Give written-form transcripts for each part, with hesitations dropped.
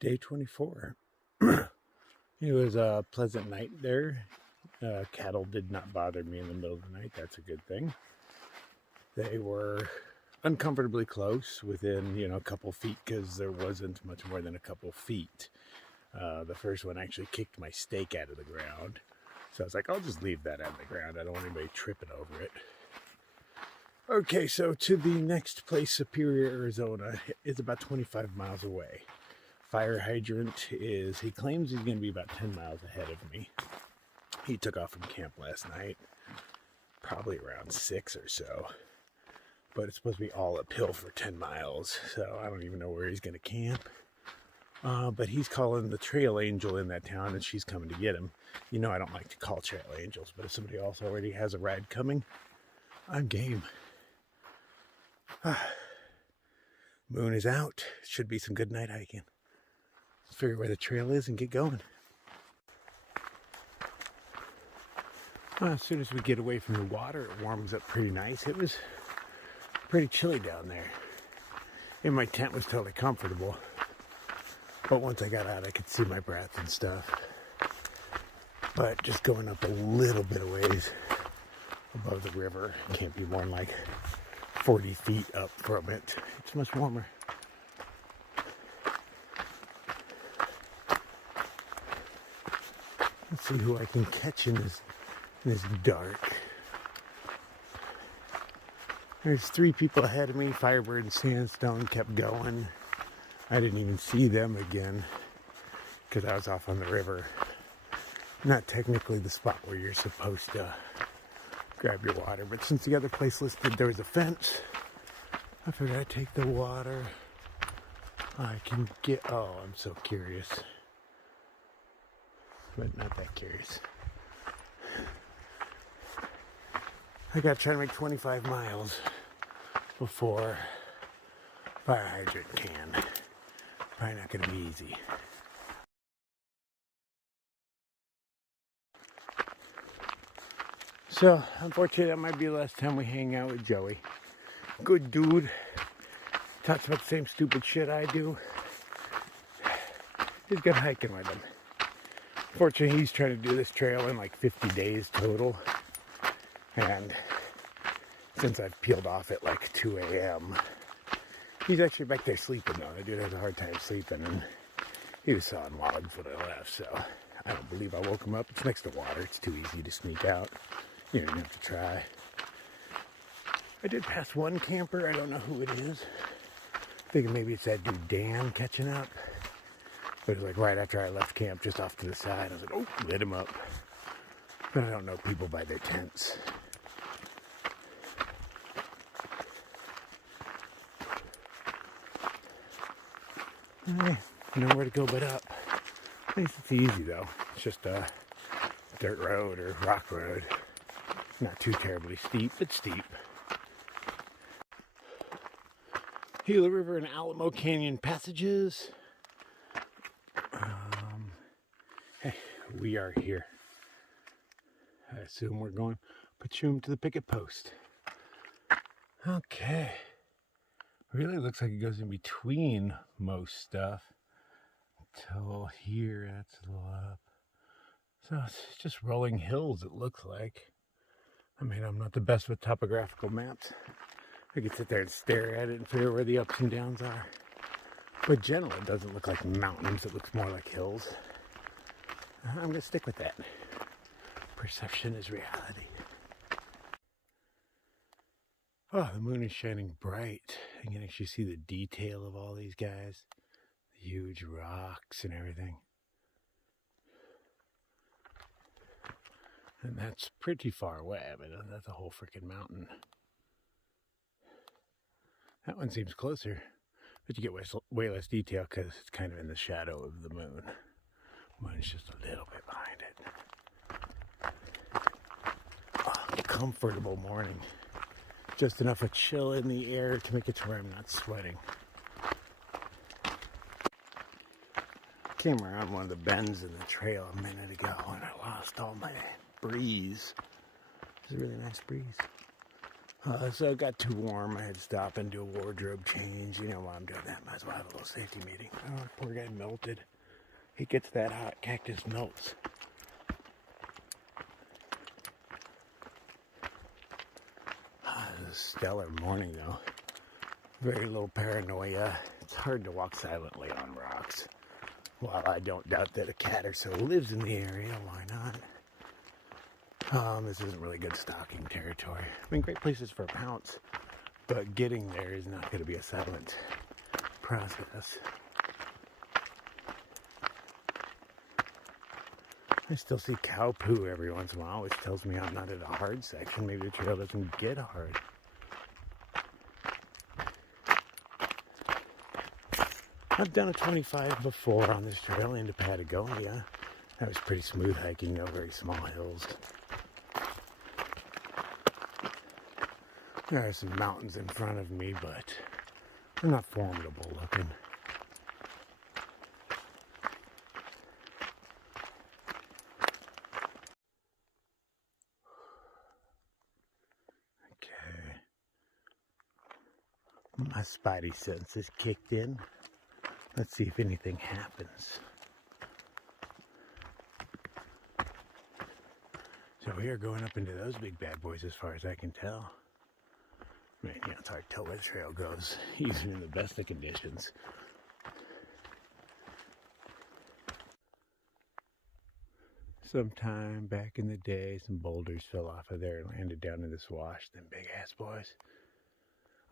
Day 24. It was a pleasant night there. Cattle did not bother me in the middle of the night. That's a good thing. They were uncomfortably close, within, a couple feet, because there wasn't much more than a couple feet. The first one actually kicked my stake out of the ground. So I was like, I'll just leave that out of the ground. I don't want anybody tripping over it. Okay, so to the next place, Superior, Arizona, is about 25 miles away. Fire hydrant is, he claims he's going to be about 10 miles ahead of me. He took off from camp last night, probably around 6 or so. But it's supposed to be all uphill for 10 miles, so I don't even know where he's going to camp. But he's calling the trail angel in that town, and she's coming to get him. You know I don't like to call trail angels, but if somebody else already has a ride coming, I'm game. Moon is out. Should be some good night hiking. Let's figure where the trail is and get going. As soon as we get away from the water, it warms up pretty nice. It was pretty chilly down there. And my tent was totally comfortable. But once I got out, I could see my breath and stuff. But just going up a little bit of ways above the river, can't be more than like 40 feet up from it. It's much warmer. Let's see who I can catch in this dark. There's 3 people ahead of me. Firebird and Sandstone kept going. I didn't even see them again because I was off on the river. Not technically the spot where you're supposed to grab your water, but since the other place listed there was a fence, I figured I'd take the water. I can get, oh, I'm so curious. But not that curious. I gotta try to make 25 miles before fire hydrant can. Probably not gonna be easy. So, unfortunately, that might be the last time we hang out with Joey. Good dude. Talks about the same stupid shit I do. He's good hiking with him. Fortunately, he's trying to do this trail in like 50 days total. And since I've peeled off at like 2 a.m., he's actually back there sleeping though. The dude has a hard time sleeping, and he was sawing logs when I left, so I don't believe I woke him up. It's next to water. It's too easy to sneak out. You don't have to try. I did pass one camper. I don't know who it is. Thinking maybe it's that dude Dan catching up. But it was like right after I left camp, just off to the side. I was like, oh, lit him up. But I don't know people by their tents. Nowhere to go but up. At least it's easy though. It's just a dirt road or rock road. Not too terribly steep, but steep. Gila River and Alamo Canyon passages. Hey, we are here. I assume we're going Pachoom to the picket post. Okay. Really looks like it goes in between most stuff. Till here, that's a little up. So it's just rolling hills, it looks like. I mean, I'm not the best with topographical maps. I could sit there and stare at it and figure where the ups and downs are. But generally, it doesn't look like mountains. It looks more like hills. I'm going to stick with that. Perception is reality. Oh, the moon is shining bright. I can actually see the detail of all these guys. The huge rocks and everything. And that's pretty far away. I mean, that's a whole freaking mountain. That one seems closer, but you get way less detail because it's kind of in the shadow of the moon. Moon's just a little bit behind it. Oh, comfortable morning. Just enough of chill in the air to make it to where I'm not sweating. Came around one of the bends in the trail a minute ago and I lost all my breeze. It was a really nice breeze. So it got too warm. I had to stop and do a wardrobe change. You know, while I'm doing that, might as well have a little safety meeting. Oh, poor guy melted. He gets that hot, cactus melts. It was a stellar morning, though. Very little paranoia. It's hard to walk silently on rocks. While I don't doubt that a cat or so lives in the area, why not? This isn't really good stalking territory. I mean, great places for a pounce, but getting there is not going to be a silent process. I still see cow poo every once in a while, which tells me I'm not at a hard section. Maybe the trail doesn't get hard. I've done a 25 before on this trail into Patagonia. That was pretty smooth hiking, no very small hills. There are some mountains in front of me, but they're not formidable looking. Okay. My spidey sense is kicked in. Let's see if anything happens. So we are going up into those big bad boys as far as I can tell. Man, you know, it's hard to tell where the trail goes, even in the best of conditions. Sometime back in the day, some boulders fell off of there and landed down in this wash, them big ass boys.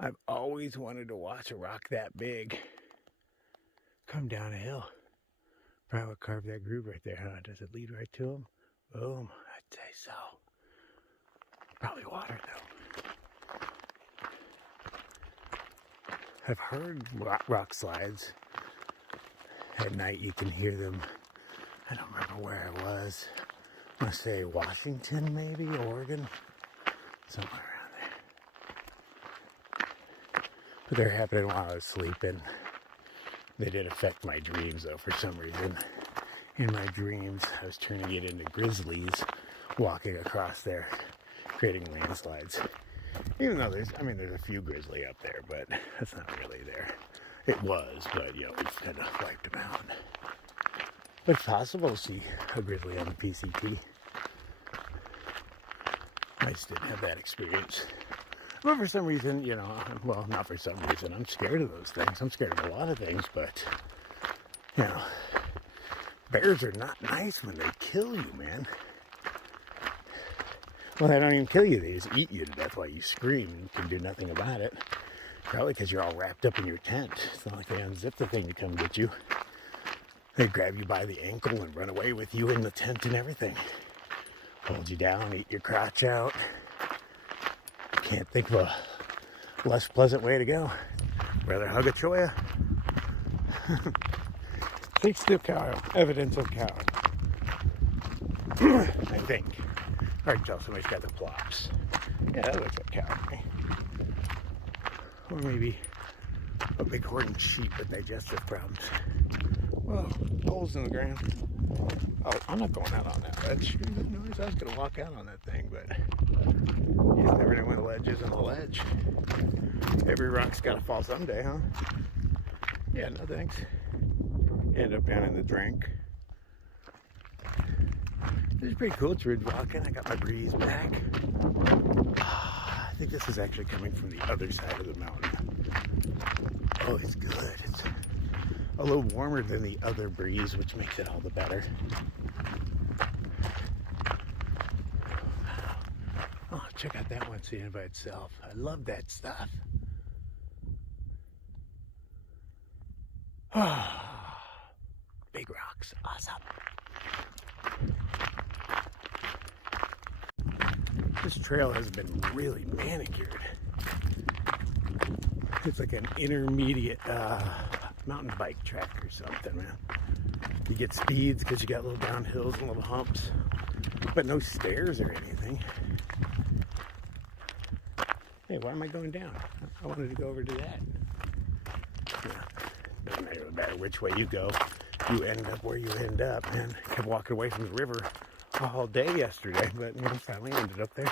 I've always wanted to watch a rock that big come down a hill. Probably would carve that groove right there, huh? Does it lead right to them? Boom, I'd say so. Probably water though. I've heard rock slides. At night you can hear them. I don't remember where I was. I want to say Washington, maybe, Oregon. Somewhere around there. But they're happening while I was sleeping. They did affect my dreams, though, for some reason. In my dreams, I was turning it into grizzlies walking across there, creating landslides. Even though there's a few grizzly up there, but that's not really there. It was, but, you know, we've kind of wiped them out. But it's possible to see a grizzly on the PCT. I just didn't have that experience. But for some reason, you know, well, not for some reason, I'm scared of those things. I'm scared of a lot of things, but, you know, bears are not nice when they kill you, man. Well, they don't even kill you. They just eat you to death while you scream. You can do nothing about it. Probably because you're all wrapped up in your tent. It's not like they unzip the thing to come get you. They grab you by the ankle and run away with you in the tent and everything. Hold you down, eat your crotch out. Can't think of a less pleasant way to go. Rather hug a cholla. Think still cow. Evidence of cow. I think. Hard to tell, somebody's got the plops. Yeah, that looks like cow to me. Or maybe a big horned sheep with digestive problems. Whoa, holes in the ground. Oh, I'm not going out on that ledge. Sure enough, noise. I was going to walk out on that thing, but you just never know when a ledge isn't a ledge. Every rock's got to fall someday, huh? Yeah, no thanks. End up down in the drink. This is pretty cool. It's ridge walking. I got my breeze back. I think this is actually coming from the other side of the mountain. Oh, it's good. It's a little warmer than the other breeze, which makes it all the better. Oh, check out that one sitting by itself. I love that stuff. Big rocks. Awesome. This trail has been really manicured. It's like an intermediate mountain bike track or something, man. You get speeds because you got little downhills and little humps, but no stairs or anything. Hey, why am I going down? I wanted to go over to that. Yeah, doesn't matter which way you go, you end up where you end up, man. I kept walking away from the river all day yesterday, but you know, finally ended up there.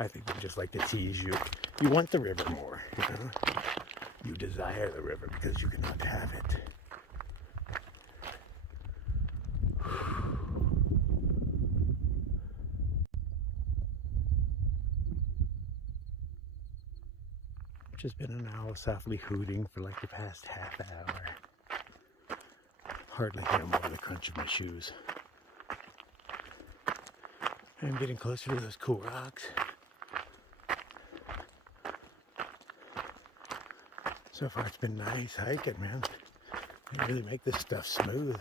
I think they just like to tease you. You want the river more, you know? You desire the river because you cannot have it. Just been an owl softly hooting for like the past half hour. Hardly hear him over the crunch of my shoes. I'm getting closer to those cool rocks. So far it's been nice hiking, man. They really make this stuff smooth.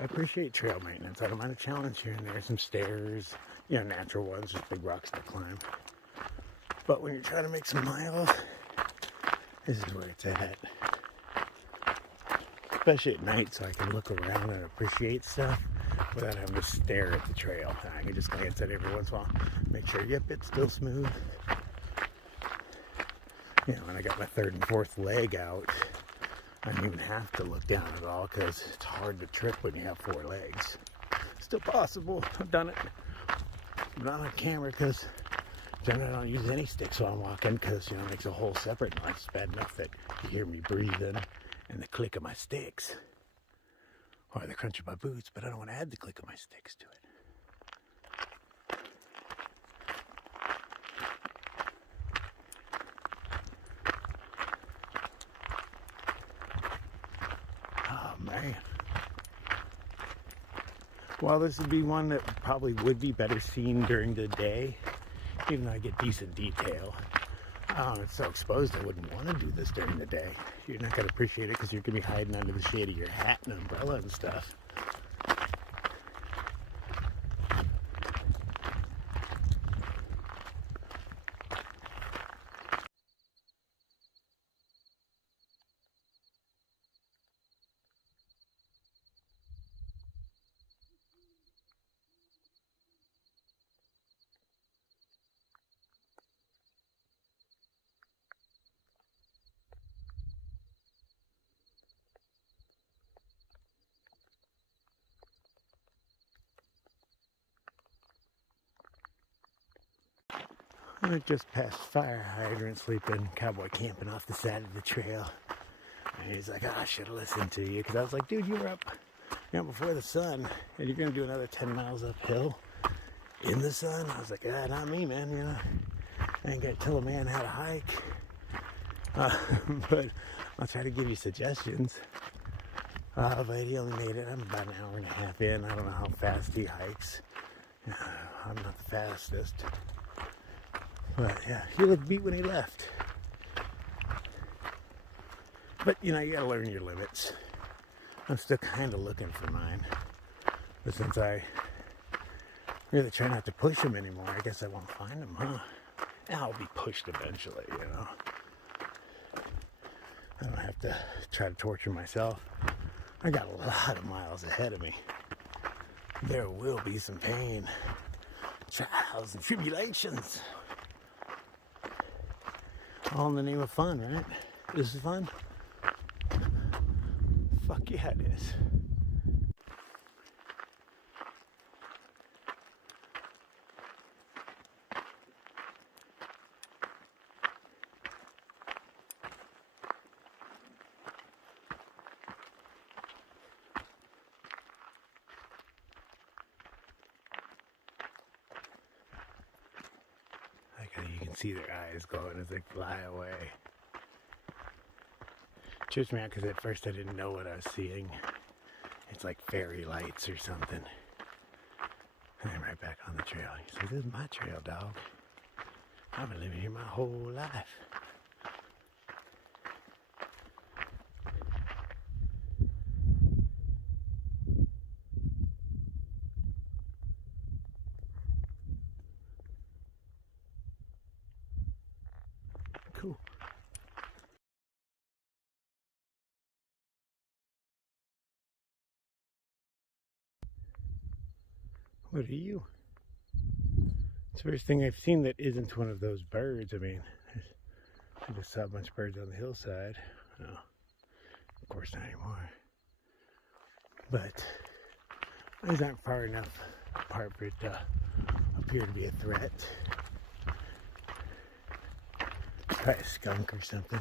I appreciate trail maintenance. I don't mind a challenge here and there. Some stairs, you know, natural ones, just big rocks to climb. But when you're trying to make some miles, this is where it's at. Especially at night, so I can look around and appreciate stuff without having to stare at the trail. I can just glance at it every once in a while, make sure, yep, it's still smooth. You know, when I got my third and fourth leg out, I don't even have to look down at all because it's hard to trip when you have 4 legs. Still possible. I've done it. But not on camera because generally I don't use any sticks while I'm walking because, you know, it makes a whole separate noise. It's bad enough that you hear me breathing and the click of my sticks or the crunch of my boots, but I don't want to add the click of my sticks to it. Oh man. Well, this would be one that probably would be better seen during the day, even though I get decent detail. It's so exposed I wouldn't want to do this during the day. You're not going to appreciate it because you're going to be hiding under the shade of your hat and umbrella and stuff. I just passed fire hydrant, sleeping, cowboy camping off the side of the trail. And he's like, I should have listened to you. Because I was like, dude, you were up, you know, before the sun. And you're going to do another 10 miles uphill in the sun? I was like, not me, man. You know, I ain't going to tell a man how to hike. But I'll try to give you suggestions. But he only made it, I'm about an hour and a half in. I don't know how fast he hikes. I'm not the fastest. But yeah, he looked beat when he left. But you know, you gotta learn your limits. I'm still kind of looking for mine. But since I really try not to push him anymore, I guess I won't find him, huh? And I'll be pushed eventually, you know. I don't have to try to torture myself. I got a lot of miles ahead of me. There will be some pain, trials and tribulations. All in the name of fun, right? This is fun? Fuck yeah, it is. You can see their eyes going as they fly away. Trips me out because at first I didn't know what I was seeing. It's like fairy lights or something. And I'm right back on the trail. He says, this is my trail, dog. I've been living here my whole life. Cool. What are you? It's the first thing I've seen that isn't one of those birds. I mean, I just saw a bunch of birds on the hillside. No, of course not anymore. But these aren't far enough apart for it to appear to be a threat. Probably a skunk or something.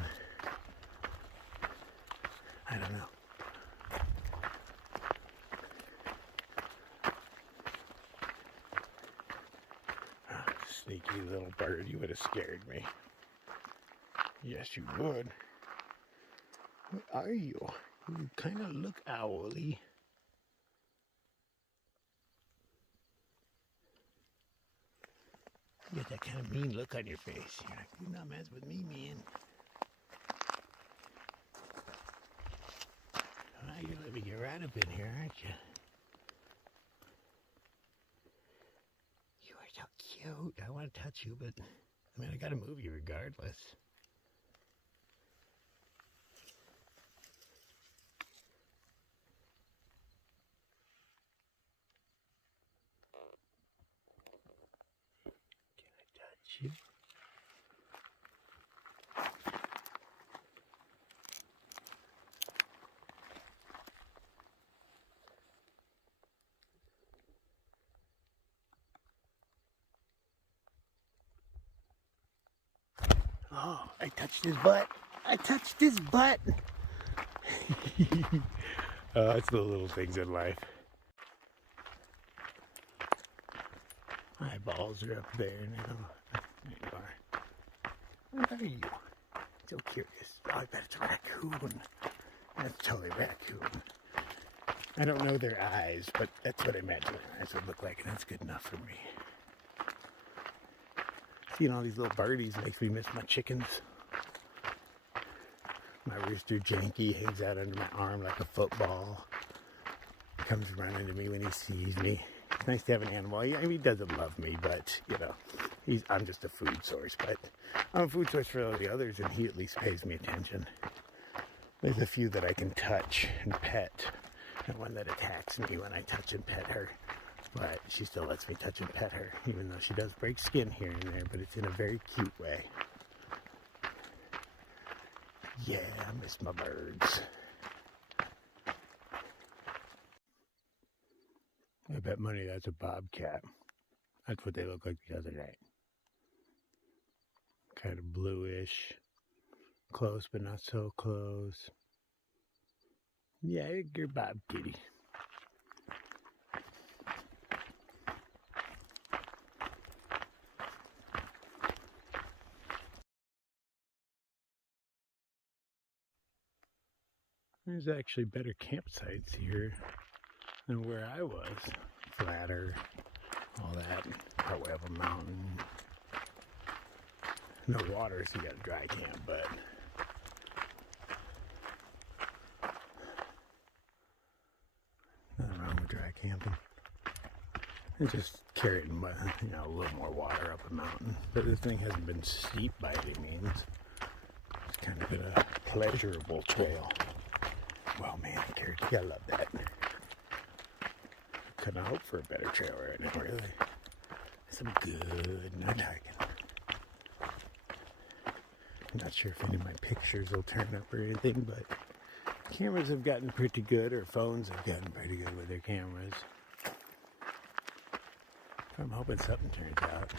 I don't know. Oh, sneaky little bird, you would have scared me. Yes, you would. What are you? You kind of look owly. You got that kind of mean look on your face. You're like, do not mess with me, man. Well, you're letting me get right up in here, aren't you? You are so cute. I want to touch you, but I mean, I got to move you regardless. Can I touch you? Oh, I touched his butt. I touched his butt. It's the little things in life. My balls are up there now. There you are. What are you? So curious. Oh, I bet it's a raccoon. That's totally raccoon. I don't know their eyes, but that's what I imagine their eyes would look like, and that's good enough for me. Seeing all these little birdies makes me miss my chickens. My rooster Janky hangs out under my arm like a football. Comes running to me when he sees me. It's nice to have an animal. I mean, he doesn't love me, but, you know, I'm just a food source. But I'm a food source for all the others, and he at least pays me attention. There's a few that I can touch and pet, and one that attacks me when I touch and pet her. But she still lets me touch and pet her, even though she does break skin here and there, but it's in a very cute way. Yeah, I miss my birds. I bet money that's a bobcat. That's what they look like the other day. Kind of bluish. Close, but not so close. Yeah, you're Bob Kitty. There's actually better campsites here than where I was. Flatter, all that, part way up a mountain. No water, so you got a dry camp, but nothing wrong with dry camping. It's just carrying, you know, a little more water up a mountain. But this thing hasn't been steep by any means. It's kind of been a pleasurable trail. Well, man, Carrot, you gotta love that. Couldn't hope for a better trail right now, really. Some good night hiking. I'm not sure if any of my pictures will turn up or anything, but cameras have gotten pretty good, or phones have gotten pretty good with their cameras. I'm hoping something turns out.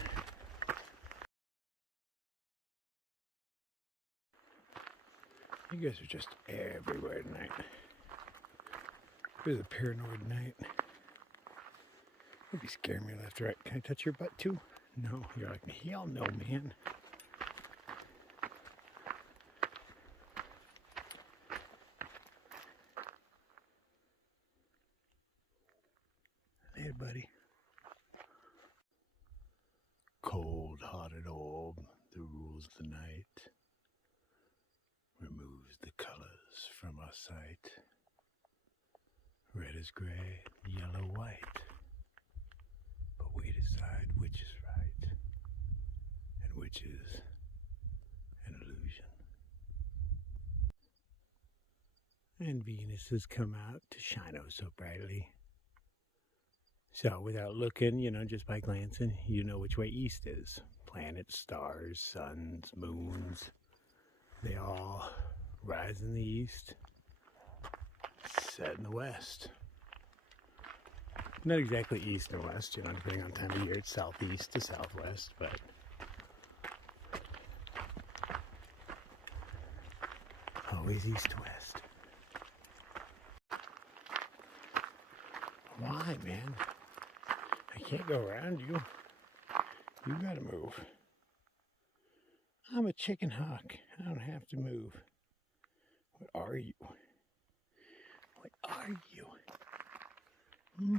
You guys are just everywhere tonight. It was a paranoid night. You'd be scaring me left or right. Can I touch your butt too? No. You're like, hell no, man. Hey, buddy. Cold-hearted orb that rules the night, removes the colors from our sight. Red is gray, yellow white. But we decide which is right and which is an illusion. And Venus has come out to shine oh so brightly. So without looking, you know, just by glancing, you know which way east is. Planets, stars, suns, moons, they all rise in the east, set in the west. Not exactly east and west, you know, depending on time of year, it's southeast to southwest, but always east-west. Why, man? I can't go around you. You gotta move. I'm a chicken hawk. I don't have to move. What are you? What are you? Hmm?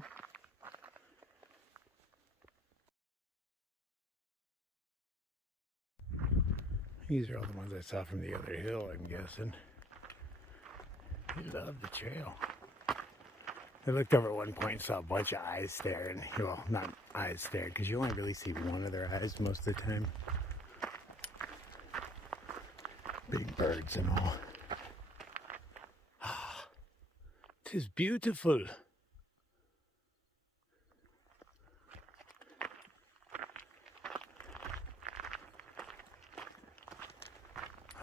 These are all the ones I saw from the other hill, I'm guessing. They love the trail. I looked over at one point and saw a bunch of eyes staring. Well, not eyes staring, because you only really see one of their eyes most of the time. Big birds and all. Ah, 'tis beautiful.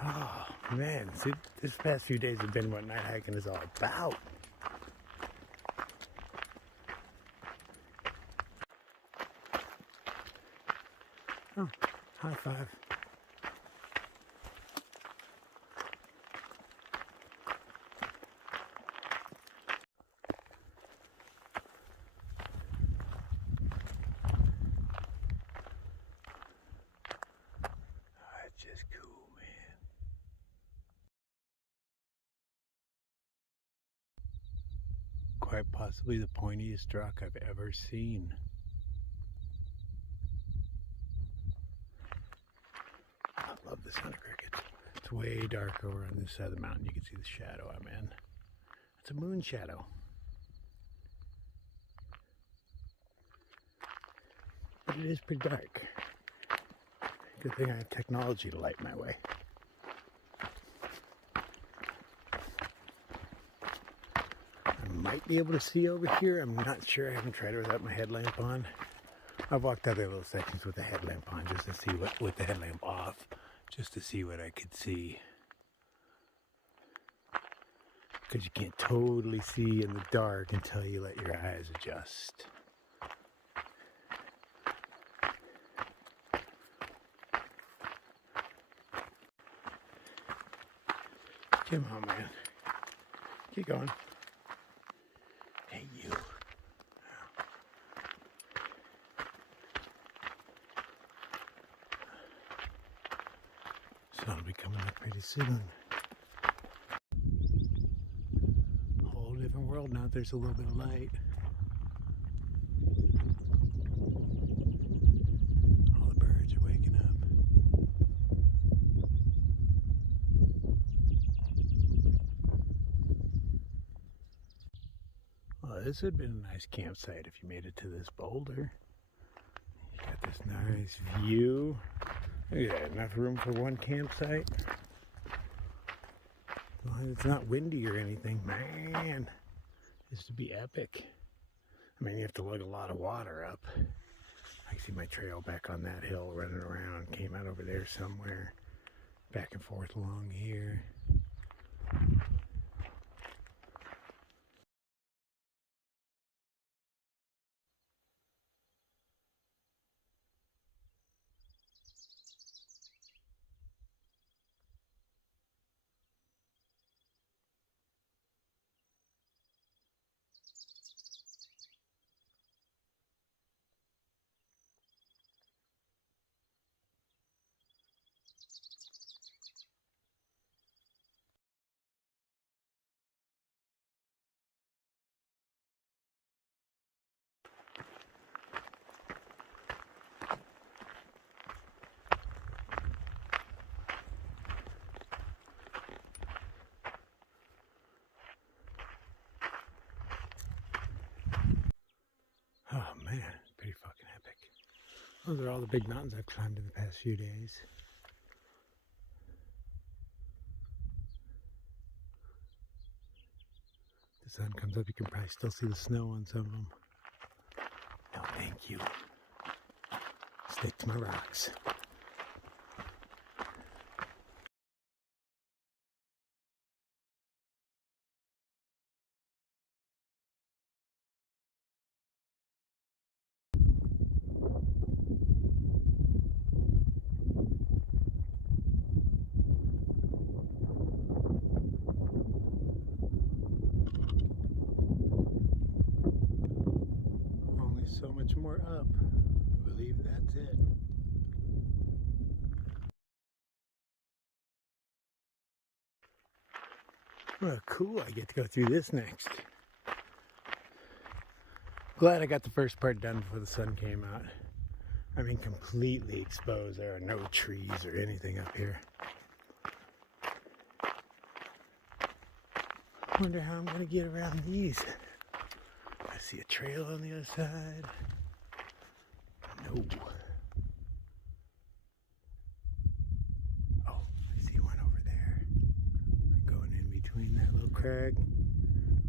Oh, man. See, this past few days have been what night hiking is all about. Oh, high five. That's just cool, man. Quite possibly the pointiest rock I've ever seen. I love the sound of crickets. It's way dark over on this side of the mountain. You can see the shadow I'm in. It's a moon shadow. But it is pretty dark. Good thing I have technology to light my way. I might be able to see over here. I'm not sure. I haven't tried it without my headlamp on. I've walked other little sections with the headlamp on just to see what, with the headlamp off, just to see what I could see. Because you can't totally see in the dark until you let your eyes adjust. Come on, man. Keep going. Hey, you. Sun'll be coming up pretty soon. Whole different world now. There's a little bit of light. All the birds are waking up. Well, this would have been a nice campsite if you made it to this boulder. You got this nice view. Look at that, enough room for one campsite. As long as it's not windy or anything, man, this would be epic. I mean, you have to lug a lot of water up. I see my trail back on that hill running around. Came out over there somewhere. Back and forth along here. Oh man, pretty fucking epic. Those are all the big mountains I've climbed in the past few days. The sun comes up, you can probably still see the snow on some of them. No, thank you. Stick to my rocks. some more up. I believe that's it. Oh, cool. I get to go through this next. Glad I got the first part done before the sun came out. I mean, completely exposed. There are no trees or anything up here. Wonder how I'm going to get around these. I see a trail on the other side. No. Oh, I see one over there. I'm going in between that little crag.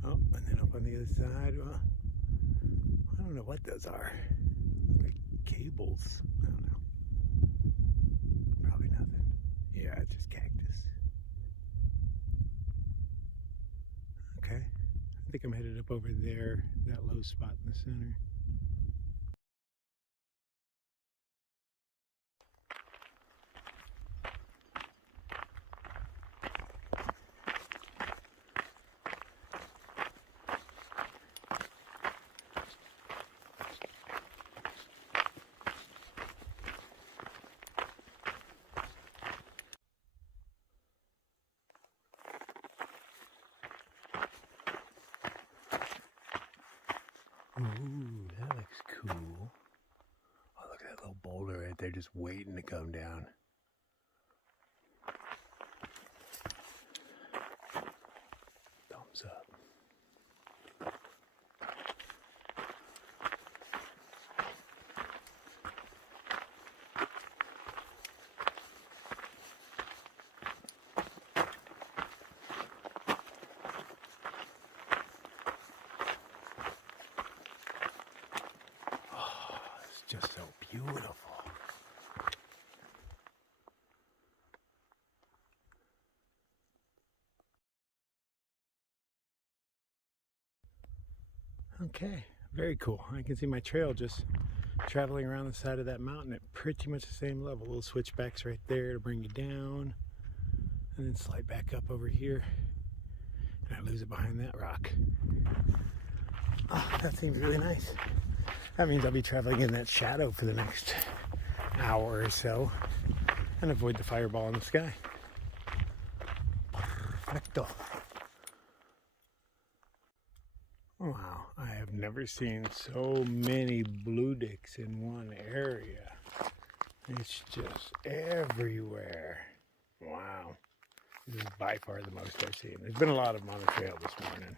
Oh, and then up on the other side. Well, I don't know what those are. Look like cables. I don't know. Probably nothing. Yeah, it's just cactus. Okay. I think I'm headed up over there, that low spot in the center. Ooh, that looks cool. Oh, look at that little boulder right there just waiting to come down. Thumbs up. Just so beautiful. Okay, very cool. I can see my trail just traveling around the side of that mountain at pretty much the same level. Little switchbacks right there to bring you down, and then slide back up over here, and I lose it behind that rock. Oh, that seems really nice. That means I'll be traveling in that shadow for the next hour or so and avoid the fireball in the sky. Perfecto. Wow, I have never seen so many blue dicks in one area. It's just everywhere. Wow. This is by far the most I've seen. There's been a lot of them on the trail this morning.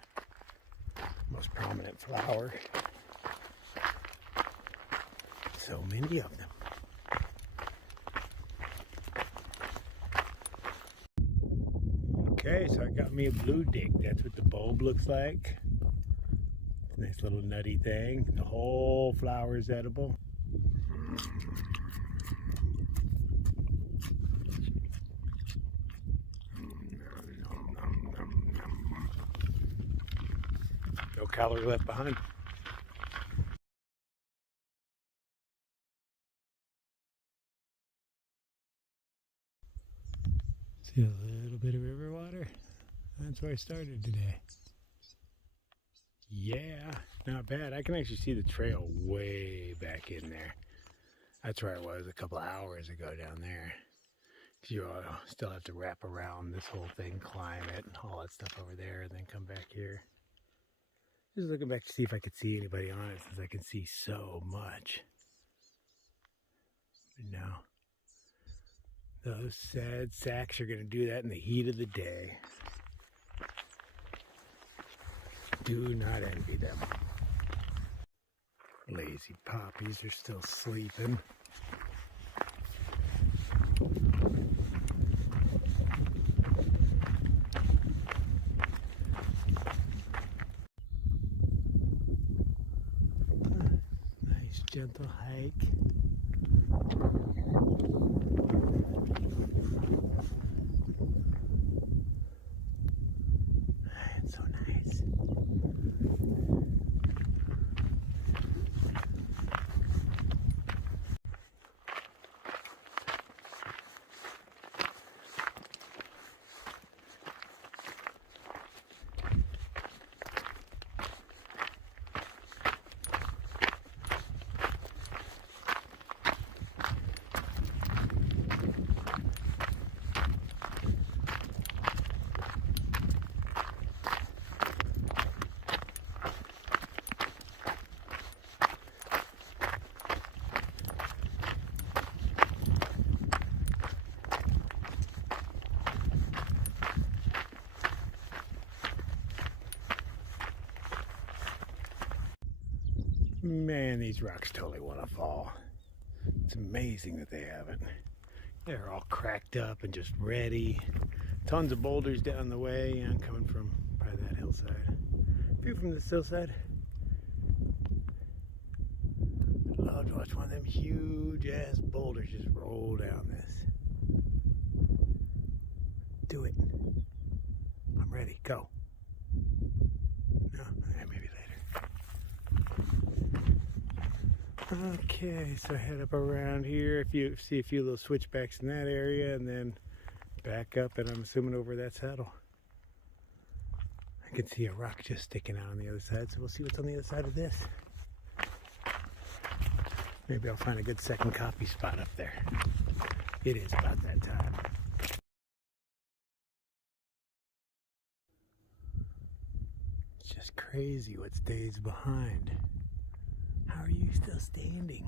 Most prominent flower. So many of them. Okay, so I got me a blue dick. That's what the bulb looks like. It's a nice little nutty thing. The whole flower is edible. No calorie left behind. See a little bit of river water. That's where I started today. Yeah, not bad. I can actually see the trail way back in there. That's where I was a couple hours ago down there. You still have to wrap around this whole thing, climb it, and all that stuff over there, and then come back here. Just looking back to see if I could see anybody on it, since I can see so much. But no. Those sad sacks are going to do that in the heat of the day. Do not envy them. Lazy poppies are still sleeping. Nice gentle hike. It's so nice. Man, these rocks totally want to fall. It's amazing that they haven't. They're all cracked up and just ready. Tons of boulders down the way. I'm coming from probably that hillside. A few from this hillside. I'd love to watch one of them huge ass boulders just roll down this. Do it. I'm ready. Go. No, maybe later. Okay, so head up around here. If you see a few little switchbacks in that area, and then back up, and I'm assuming over that saddle. I can see a rock just sticking out on the other side, so we'll see what's on the other side of this. Maybe I'll find a good second copy spot up there. It is about that time. It's just crazy what stays behind. How are you still standing?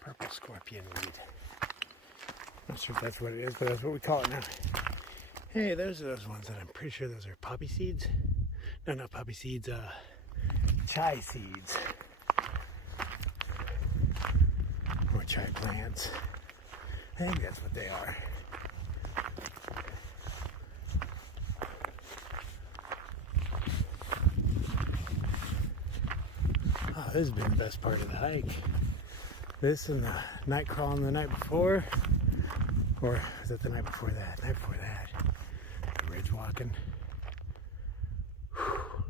Purple scorpion weed. Not sure if that's what it is, but that's what we call it now. Hey, those are those ones that I'm pretty sure those are poppy seeds. No, not poppy seeds, chai seeds. Or chai plants. I think that's what they are. Oh, this has been the best part of the hike. This and the night crawling the night before. Or was it the night before that? Night before that. The ridge walking. Whew.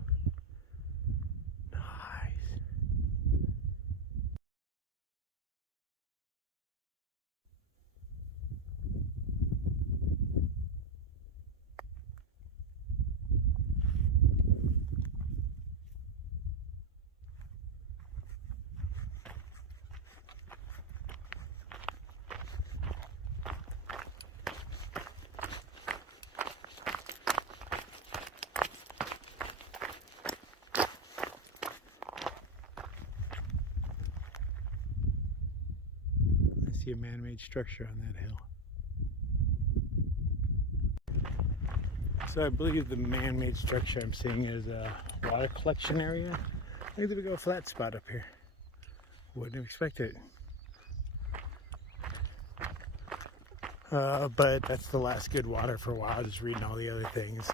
Nice. A man-made structure on that hill. So I believe the man-made structure I'm seeing is a water collection area. Maybe we go a flat spot up here. Wouldn't have expected it. But that's the last good water for a while. Just reading all the other things.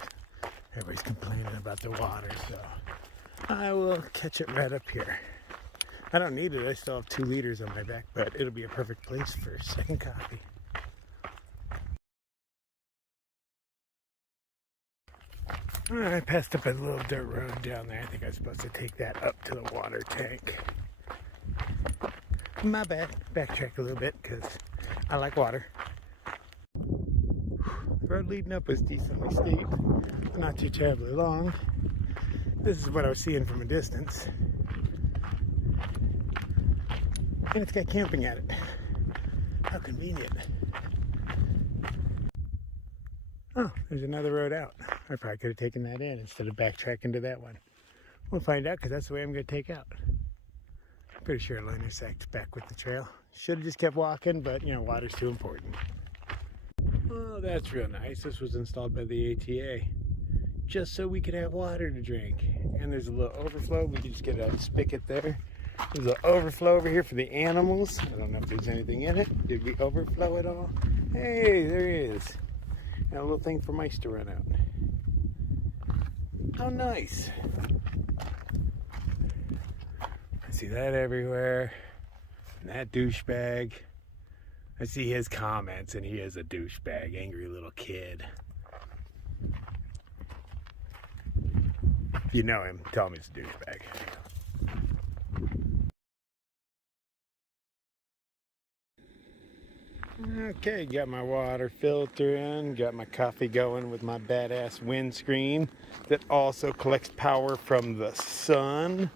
Everybody's complaining about the water, so I will catch it right up here. I don't need it, I still have 2 liters on my back, but it'll be a perfect place for second coffee. I passed up a little dirt road down there. I think I was supposed to take that up to the water tank. My bad. Backtrack a little bit because I like water. The road leading up was decently steep, not too terribly long. This is what I was seeing from a distance. And it's got camping at it. How convenient. Oh, there's another road out. I probably could have taken that in instead of backtracking to that one. We'll find out because that's the way I'm going to take out. I'm pretty sure it'll intersect back with the trail. Should have just kept walking, but you know, water's too important. Oh, that's real nice. This was installed by the ATA just so we could have water to drink. And there's a little overflow. We can just get a spigot there. There's an overflow over here for the animals. I don't know if there's anything in it. Did we overflow it all? Hey, there is. And a little thing for mice to run out. How nice. I see that everywhere. And that douchebag. I see his comments and he is a douchebag. Angry little kid. If you know him, tell him he's a douchebag. Okay, got my water filter in, got my coffee going with my badass windscreen that also collects power from the sun.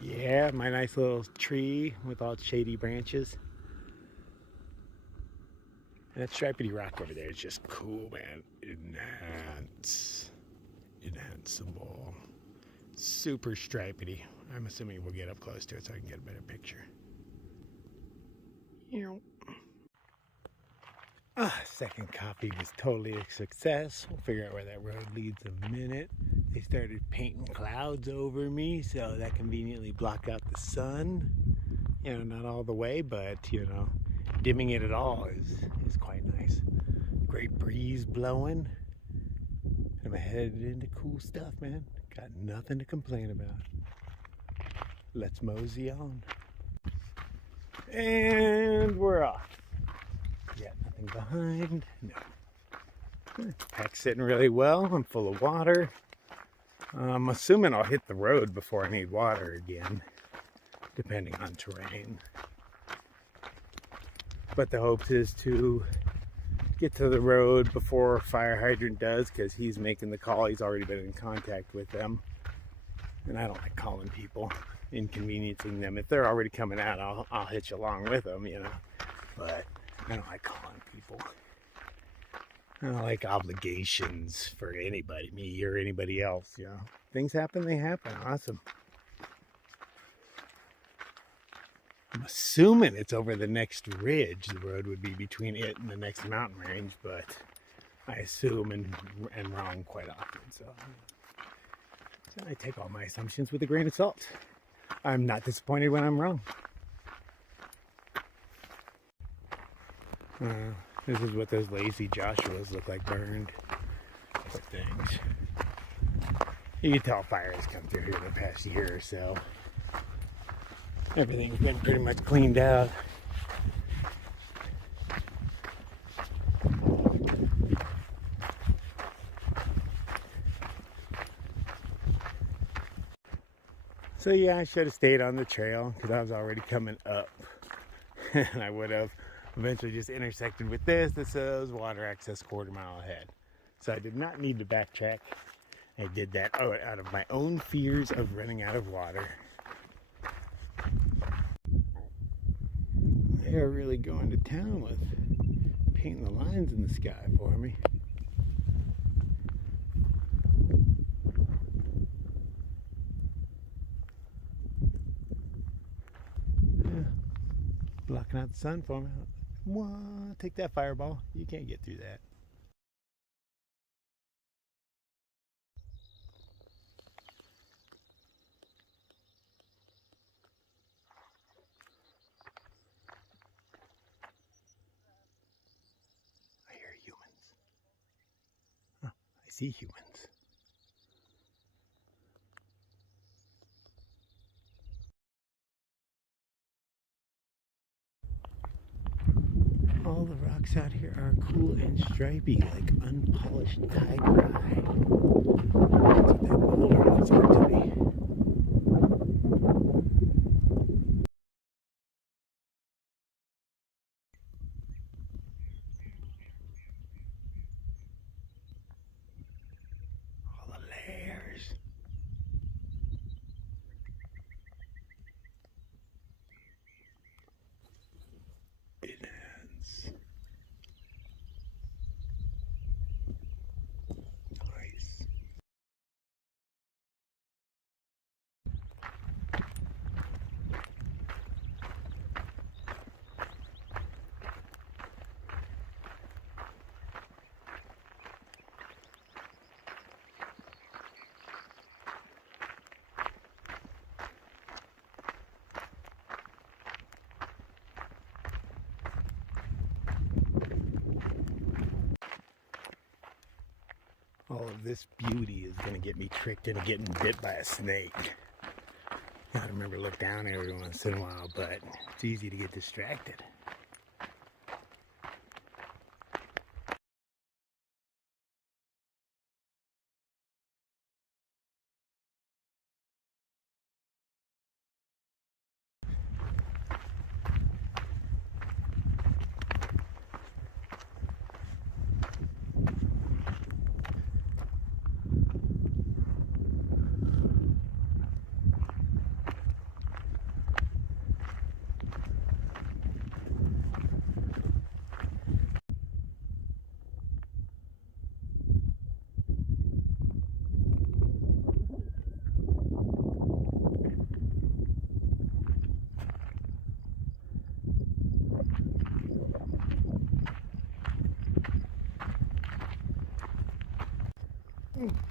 Yeah, my nice little tree with all shady branches. And that stripedy rock over there is just cool, man. Enhanceable. Super stripedy. I'm assuming we'll get up close to it so I can get a better picture. second coffee was totally a success. We'll figure out where that road leads in a minute. They started painting clouds over me, so that conveniently blocked out the sun. You know, not all the way, but you know, dimming it at all is quite nice. Great breeze blowing. I'm headed into cool stuff, man. Got nothing to complain about. Let's mosey on. And we're off. Got nothing behind. No. Pack's sitting really well. I'm full of water. I'm assuming I'll hit the road before I need water again, depending on terrain. But the hopes is to get to the road before fire hydrant does, because he's making the call. He's already been in contact with them. And I don't like calling people, inconveniencing them. If they're already coming out, I'll hitch along with them, you know. But I don't like calling people. I don't like obligations for anybody, me or anybody else, you know. Things happen, they happen. Awesome. I'm assuming it's over the next ridge. The road would be between it and the next mountain range, but I assume and wrong quite often. So I take all my assumptions with a grain of salt. I'm not disappointed when I'm wrong. This is what those lazy Joshuas look like burned. Poor things. You can tell fire has come through here in the past year or so. Everything's been pretty much cleaned out. So yeah, I should have stayed on the trail because I was already coming up. And I would have eventually just intersected with this that says water access quarter-mile ahead. So I did not need to backtrack. I did that out of my own fears of running out of water. They are really going to town with painting the lines in the sky for me. Yeah, blocking out the sun for me. What? Take that, fireball. You can't get through that. I hear humans. Huh, I see humans. All the rocks out here are cool and stripy, like unpolished tiger eye. That's what that boulder looks like to me. All the layers. Nice. All of this beauty is going to get me tricked into getting bit by a snake. Gotta remember to look down every once in a while, but it's easy to get distracted.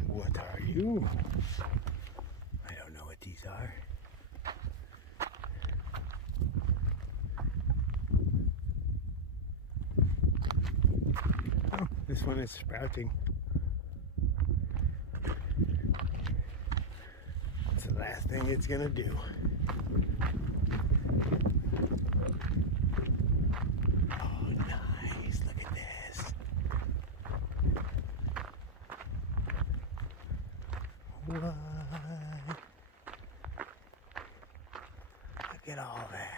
What are you? I don't know what these are. Oh, this one is sprouting. It's the last thing it's gonna do. Oh, nice. Look at this. What? Look at all that.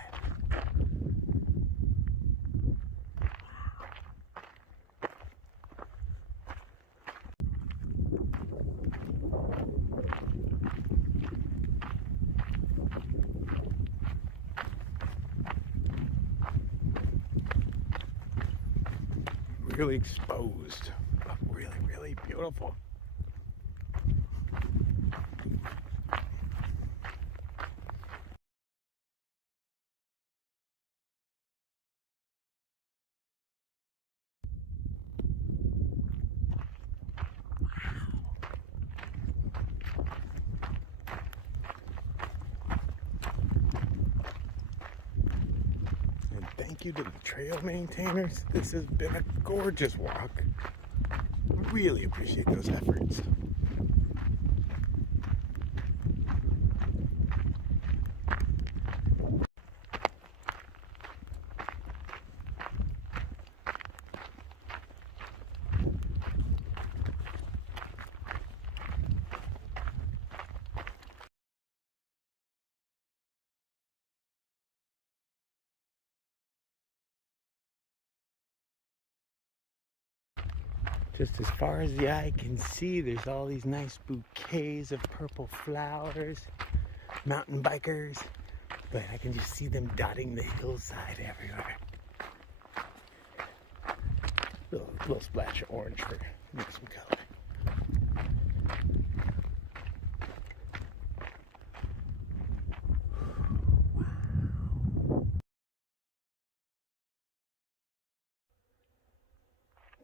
Really exposed, but really, really beautiful. And thank you to the trail maintainers. This has been a gorgeous walk. I really appreciate those efforts. Just as far as the eye can see, there's all these nice bouquets of purple flowers, mountain bikers, but I can just see them dotting the hillside everywhere. Little splash of orange for make some color.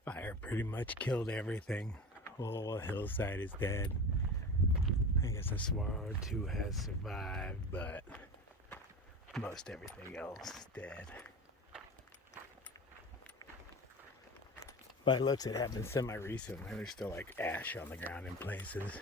Fire pretty much killed everything. Whole hillside is dead. I guess a swallow or two has survived, but most everything else is dead. But it looks, it happened semi-recently. There's still like ash on the ground in places.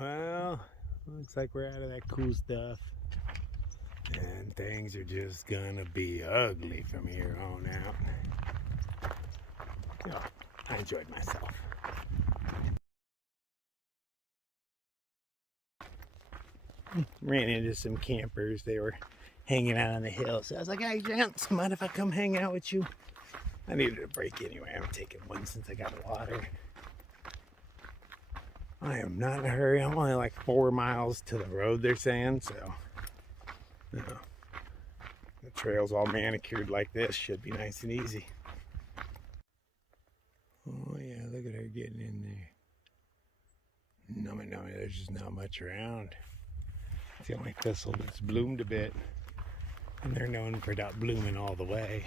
Well, looks like we're out of that cool stuff. And things are just gonna be ugly from here on out. Oh, I enjoyed myself. Ran into some campers. They were hanging out on the hill. So I was like, hey, gents, mind if I come hang out with you? I needed a break anyway. I'm taking one since I got water. I am not in a hurry. I'm only like 4 miles to the road, they're saying, so you know, the trail's all manicured like this. Should be nice and easy. Oh yeah, look at her getting in there. Nummy, there's just not much around. It's the only thistle that's bloomed a bit. And they're known for not blooming all the way.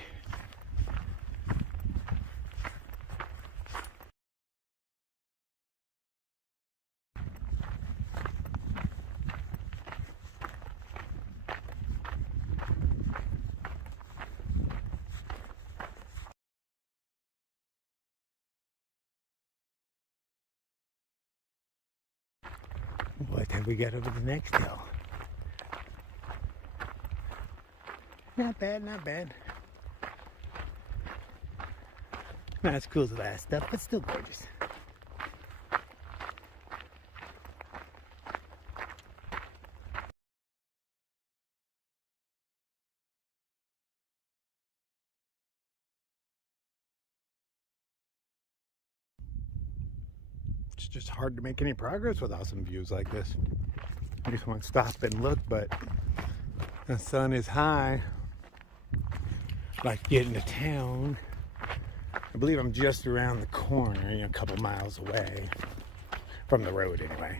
What have we got over the next hill? Not bad, not bad. Not as cool as the last stuff, but still gorgeous. It's just hard to make any progress with awesome views like this. I just want to stop and look, but the sun is high. Like getting to town. I believe I'm just around the corner, a couple miles away from the road anyway.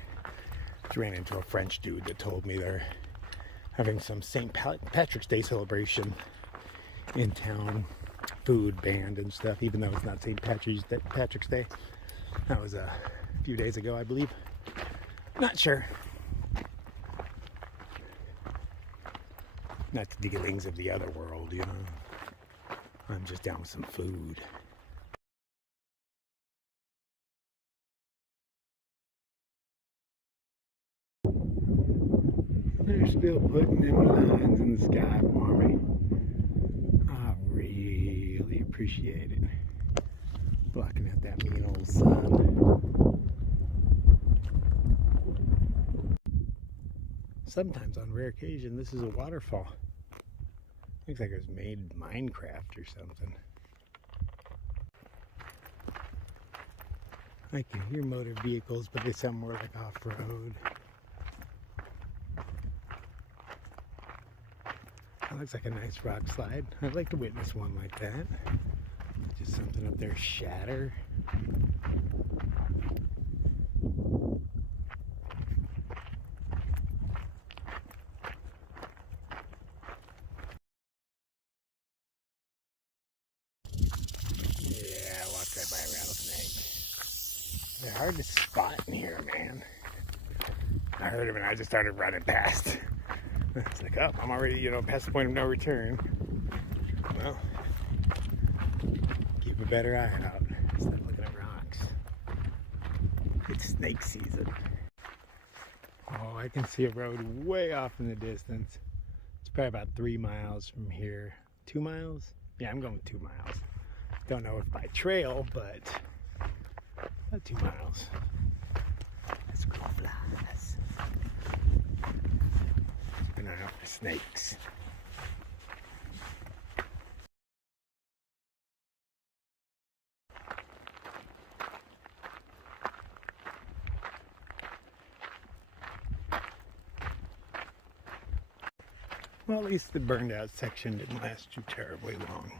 Just ran into a French dude that told me they're having some St. Patrick's Day celebration in town. Food band and stuff, even though it's not St. Patrick's Day. That was a few days ago, I believe. Not sure. Not the dealings of the other world, I'm just down with some food. They're still putting them lines in the sky for me. I really appreciate it. Blocking out that mean old sun. Sometimes on rare occasion, this is a waterfall. Looks like it was made in Minecraft or something. I can hear motor vehicles, but they sound more like off-road. That looks like a nice rock slide. I'd like to witness one like that. Just something up there shatter. Yeah, I walked right by a rattlesnake. They're hard to spot in here, man. I heard him and I just started running past. It's like, oh, I'm already, past the point of no return. Well, keep a better eye out. Stop looking at rocks. It's snake season. Oh, I can see a road way off in the distance. It's probably about 3 miles from here. 2 miles? Yeah, I'm going 2 miles. Don't know if by trail, but about 2 miles. Let's go flies. Keep an eye out for snakes. Well, at least the burned out section didn't last too terribly long.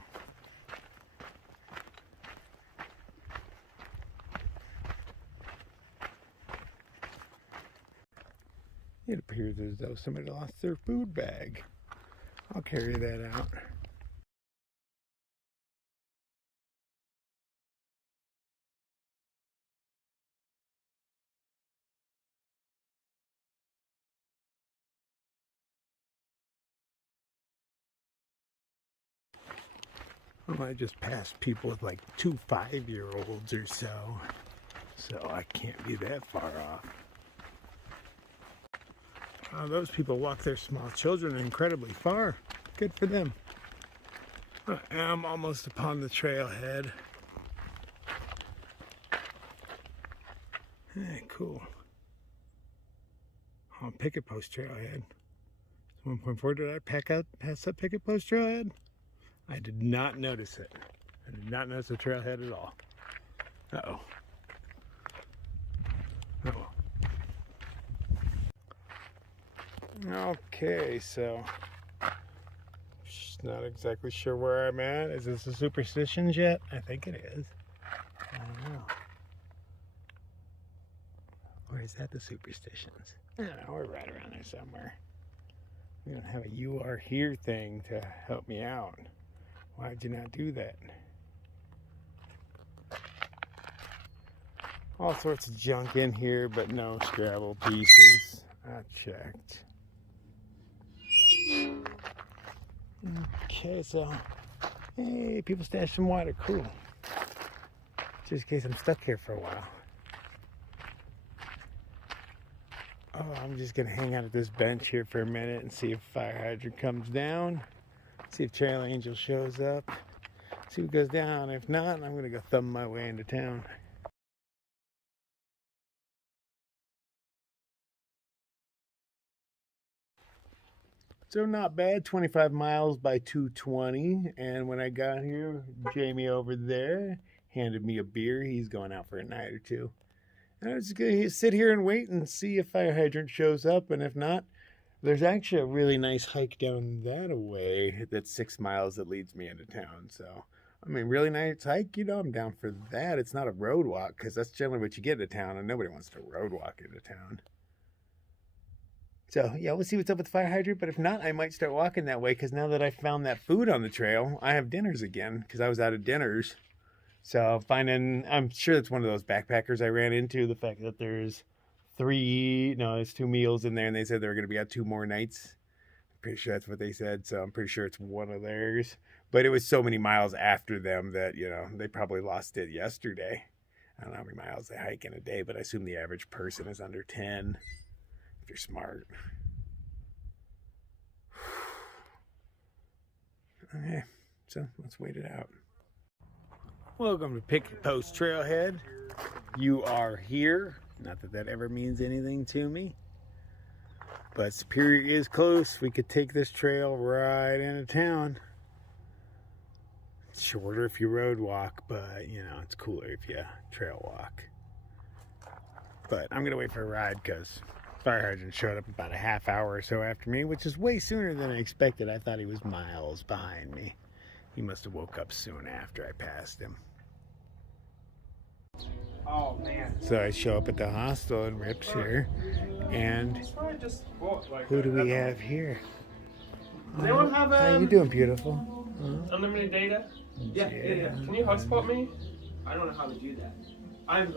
It appears as though somebody lost their food bag. I'll carry that out. Well, I just passed people with like 2 5-year-olds or so I can't be that far off. Those people walk their small children incredibly far. Good for them. I am almost upon the trailhead. Hey, cool. Oh, picket post trailhead. 1.4. Did I pass that picket post trailhead? I did not notice it. I did not notice the trailhead at all. Uh-oh. Oh. Okay, so just not exactly sure where I'm at. Is this the Superstitions yet? I think it is. I don't know. Or is that the Superstitions? I don't know, we're right around there somewhere. We don't have a "you are here" thing to help me out. Why'd you not do that? All sorts of junk in here, but no Scrabble pieces. I checked. Okay, so, hey, people stashed some water. Cool. Just in case I'm stuck here for a while. Oh, I'm just gonna hang out at this bench here for a minute and see if fire hydrant comes down. See if Trail Angel shows up. See what goes down. If not, I'm gonna go thumb my way into town. So not bad, 25 miles by 220. And when I got here, Jamie over there handed me a beer. He's going out for a night or two. I was going to sit here and wait and see if fire hydrant shows up, and if not, there's actually a really nice hike down that way that's 6 miles that leads me into town. So, I mean, really nice hike, you know, I'm down for that. It's not a road walk, because that's generally what you get into town, and nobody wants to road walk into town. So, yeah, we'll see what's up with the fire hydrant, but if not, I might start walking that way, because now that I found that food on the trail, I have dinners again, because I was out of dinners. So, I'm sure that's one of those backpackers I ran into, the fact that there's 2 meals in there, and they said they were going to be out 2 more nights. I'm pretty sure that's what they said, so I'm pretty sure it's one of theirs. But it was so many miles after them that, you know, they probably lost it yesterday. I don't know how many miles they hike in a day, but I assume the average person is under 10. If you're smart. Okay, so let's wait it out. Welcome to Picket Post Trailhead. You are here. Not that that ever means anything to me. But Superior is close. We could take this trail right into town. It's shorter if you road walk, but you know, it's cooler if you trail walk. But I'm gonna wait for a ride because fire hydrant showed up about a half hour or so after me, which is way sooner than I expected. I thought he was miles behind me. He must have woke up soon after I passed him. Oh man. So I show up at the hostel and Rip's here. And who do we have here? Does anyone have How you doing, beautiful? unlimited data? Yeah. Can you hotspot me? I don't know how to do that. I am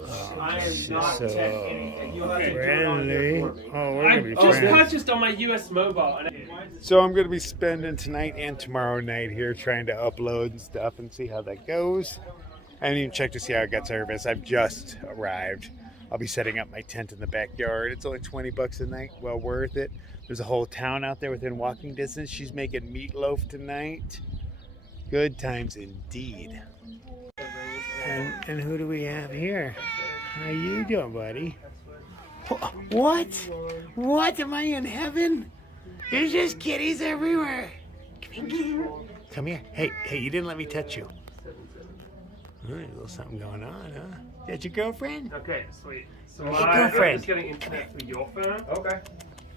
not so tech anything. You'll have to do it friendly. on there for me. Oh, we're I gonna be just friends. purchased on my US mobile. So I'm going to be spending tonight and tomorrow night here trying to upload and stuff and see how that goes. I haven't even checked to see how I got service. I've just arrived. I'll be setting up my tent in the backyard. It's only $20 a night. Well worth it. There's a whole town out there within walking distance. She's making meatloaf tonight. Good times indeed. And who do we have here? How you doing, buddy? What? What? Am I in heaven? There's just kitties everywhere. Come here. Hey, you didn't let me touch you. All right, a little something going on, huh? That's your girlfriend? Okay, sweet. So Hey, I'm girlfriend. just getting internet through your phone. Okay.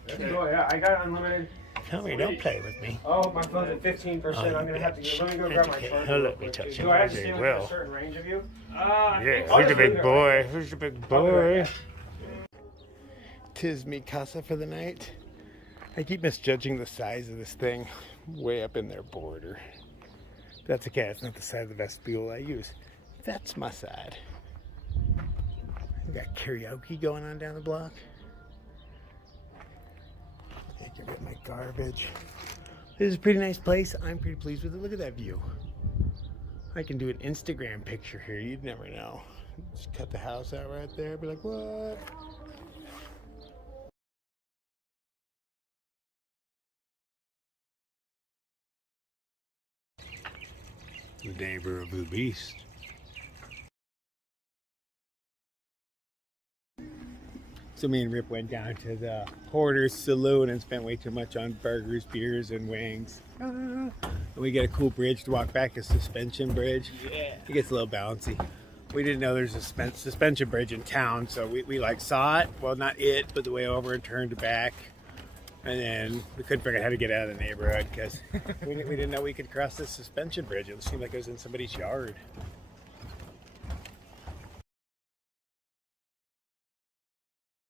That's cool. Yeah, I got unlimited. Come here, don't play with me. Oh, my phone's at 15%. I'm gonna have to go. Let me go grab my Okay, phone. he'll let me touch Do I have to him. stay He within a will. certain range of you? Yeah, I'll who's the just big leave it boy? Who's the big boy? right. Tis me casa for the night. I keep misjudging the size of this thing way up in their border. That's okay, it's not the side of the vestibule I use. That's my side. We got karaoke going on down the block. I can get my garbage. This is a pretty nice place. I'm pretty pleased with it. Look at that view. I can do an Instagram picture here. You'd never know. Just cut the house out right there. Be like, what? The neighbor of the beast. So me and Rip went down to the Porter's Saloon and spent way too much on burgers, beers, and wings. And we get a cool bridge to walk back, a suspension bridge. Yeah. It gets a little bouncy. We didn't know there's a suspension bridge in town, so we like saw it. Well, not it, but the way over and turned back. And then we couldn't figure out how to get out of the neighborhood because we didn't know we could cross this suspension bridge. It seemed like it was in somebody's yard.